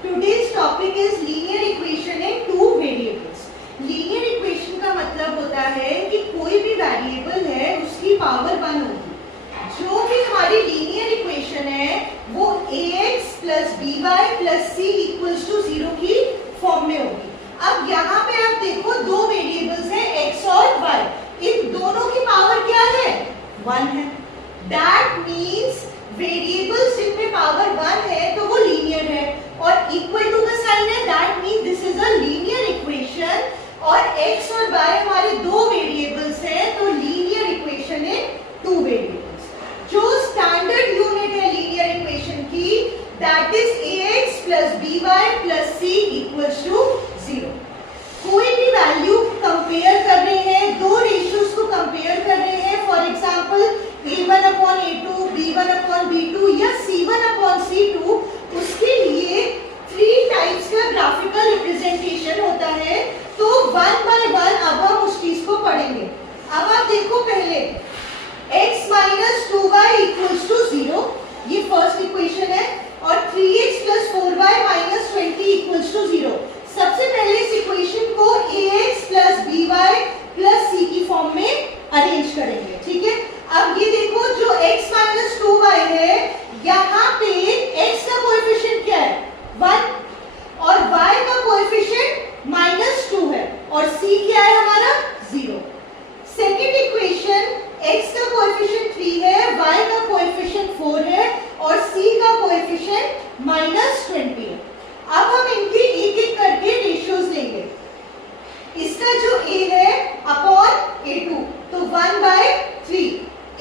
Today's topic is linear equation in two variables. Linear equation का मतलब होता है कि कोई भी वेरिएबल है उसकी पावर 1 होगी. जो भी हमारी लीनियर इक्वेशन है वो ax plus by plus c equals to 0 की फॉर्म में होगी. अब यहाँ पे आप देखो दो वेरिएबल्स हैं x और y. इन दोनों की पावर क्या है? 1 है. That means वेरिएबल्स जिनमें पावर 1 है तो वो लीनियर है और इक्वल टू का साइन है. That means this is a linear equation. और x और y हमारे दो वेरिएबल्स हैं तो लीनियर इक्वेशन है टू वेरिएबल्स. जो स्टैंडर्ड यूनिट है लीनियर इक्वेशन की that is ax plus by plus c equals to 0. कोई भी वैल्यू कंपेयर कर रहे हैं, दो रेशियोज को कंपेयर कर रहे हैं, for example a1 upon a2, b1 upon b2 या c1 अपॉन c2, उसके लिए 3 टाइप्स का ग्राफिकल रिप्रेजेंटेशन होता है. तो 1 बाय 1 अब हम उस चीज को पढ़ेंगे. अब आप देखो पहले x minus 2y equals to 0, ये फर्स्ट इक्वेशन है, और 3x plus 4y minus 20 equals to 0. सबसे पहले इस इक्वेशन को ax plus by plus c की फॉर्म में अरेंज करेंगे. ठीक है. अब ये देखो जो x माइनस 2y है, यहाँ पे x का कोएफिशिएंट क्या है? 1 और y का कोएफिशिएंट माइनस 2 है और c क्या है हमारा? 0. सेकेंड इक्वेशन x का कोएफिशिएंट 3 है, y का कोएफिशिएंट 4 है और c का कोएफिशिएंट माइनस 20 है. अब हम इनके एक एक करके रेशियोज लेंगे. इसका जो a है अपॉन a2 तो 1 बाय 3.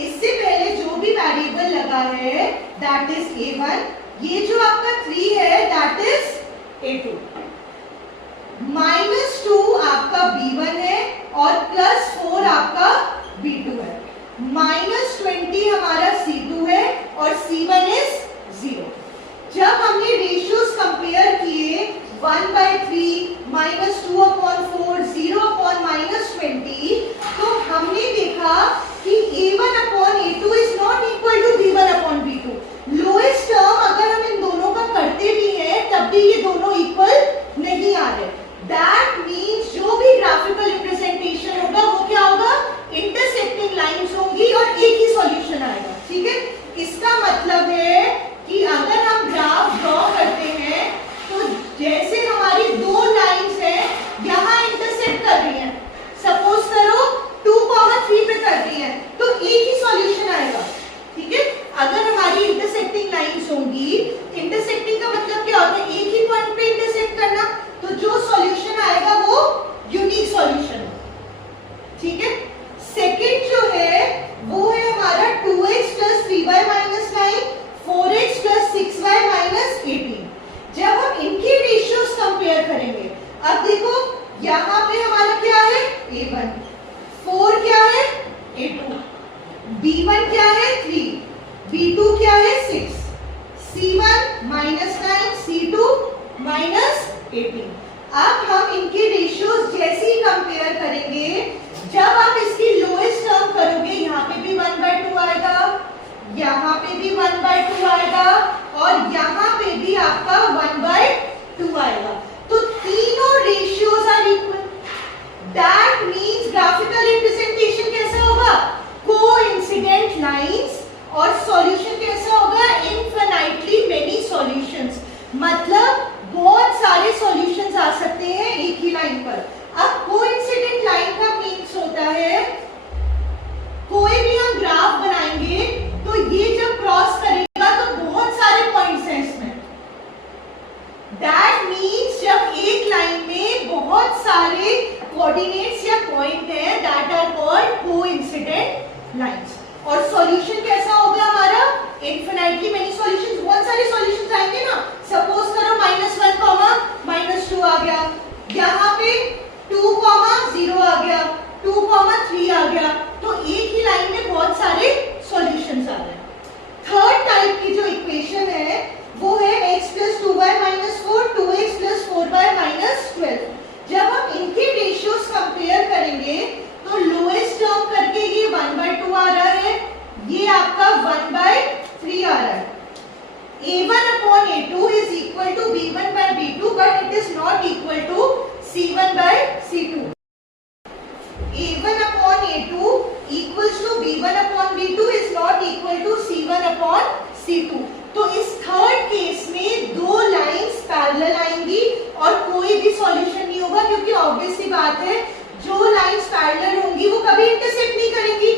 इससे पहले जो भी वेरिएबल लगा है दैट इज a1, ये जो आपका 3 है दैट इज a2, माइनस 2 आपका b1 है और प्लस 4 आपका b2 है, माइनस 20 हमारा c2 है और c1 इज 0. जब हमने रेशियोज कंपेयर किए 1 by 3 minus 2 upon 4 0 upon minus 20, तो हमने देखा कि a1 upon a2 is not equal to b1 upon b2. Lowest term अगर हम इन दोनों का करते भी हैं तब भी ये दोनों इक्वल नहीं आ रहे. दैट मींस जो भी ग्राफिकल रिप्रेजेंटेशन होगा वो क्या होगा? इंटरसेक्टिंग लाइंस होंगी और एक ही सॉल्यूशन आएगा. ठीक है. इसका मतलब है कि अगर हम ग्राफ ड्रॉ करते हैं तो जैसे हमारी दो लाइंस हैं यहाँ इंटरसेक्ट कर रही हैं, सपोज करो 2,3 पे कर रही हैं, तो एक ही सॉल्यूशन आएगा. ठीक है. अगर हमारी इंटरसेक्टिंग लाइंस होंगी, इंटरसेक्टिंग का मतलब क्या होता है? एक ही पॉइंट पे इंटरसेक्ट करना, तो जो सॉल्यूशन आएगा वो यूनिक सॉल्यूशन है. ठीक है. सेकेंड जो है वो है हमारा 2x plus 3y minus 9, 4x plus 6y minus 18. जब हम इनके रेशियोज कंपेयर करेंगे, अब देखो यहाँ पे हमारा क्या है? a1, 4 क्या है? a2, b1 क्या है? 3, b2 क्या है? 6, c1 माइनस 9, c2 माइनस 18. अब हम इनके रेशियोज जैसे ही कंपेयर करेंगे, जब आप इसकी लोएस्ट टर्म करोगे यहाँ पे भी 1/2 आएगा, यहाँ पे भी 1/2 आएगा और यहाँ पे भी आपका 1/2 आएगा. तो तीनों ratios are equal. That means graphical representation कैसा होगा? Coincident lines. और सॉल्यूशन कैसा होगा? Infinitely many solutions. मतलब बहुत सारे सॉल्यूशंस आ सकते हैं एक ही लाइन पर. अब कोइंसिडेंट लाइन का मीन्स होता है कोई भी हम ग्राफ बनाएंगे तो ये जब क्रॉस करेगा तो बहुत सारे पॉइंट्स हैं इसमें. दैट मींस जब एक लाइन में बहुत सारे कोऑर्डिनेट्स या पॉइंट हैं that are called coincident lines. और सॉल्यूशन कैसा होगा हमारा? Infinitely many solutions. बहुत सारे सॉल्यूशंस आएंगे ना. सपोज करो -1, -2 आ गया, यहाँ पे 2, 0 आ गया, 2, 3 आ गया, तो एक ही लाइन में बहुत सारे सॉल्यूशंस आ रहे हैं. थर्ड टाइप की जो इक्वेशन है वो है x plus 2y minus 4, 2x plus 4y minus 12. जब हम इनके रेशियोज कंपेयर करेंगे तो लोएस्ट टर्म करके ये 1/2 आ रहा है, ये आपका 1/3 आ रहा है. a1 upon a2 C2। तो इस थर्ड केस में दो लाइंस पैरेलल आएंगी और कोई भी सॉल्यूशन नहीं होगा, क्योंकि ऑब्वियस सी बात है जो लाइंस पैरेलल होंगी वो कभी इंटरसेक्ट नहीं करेंगी।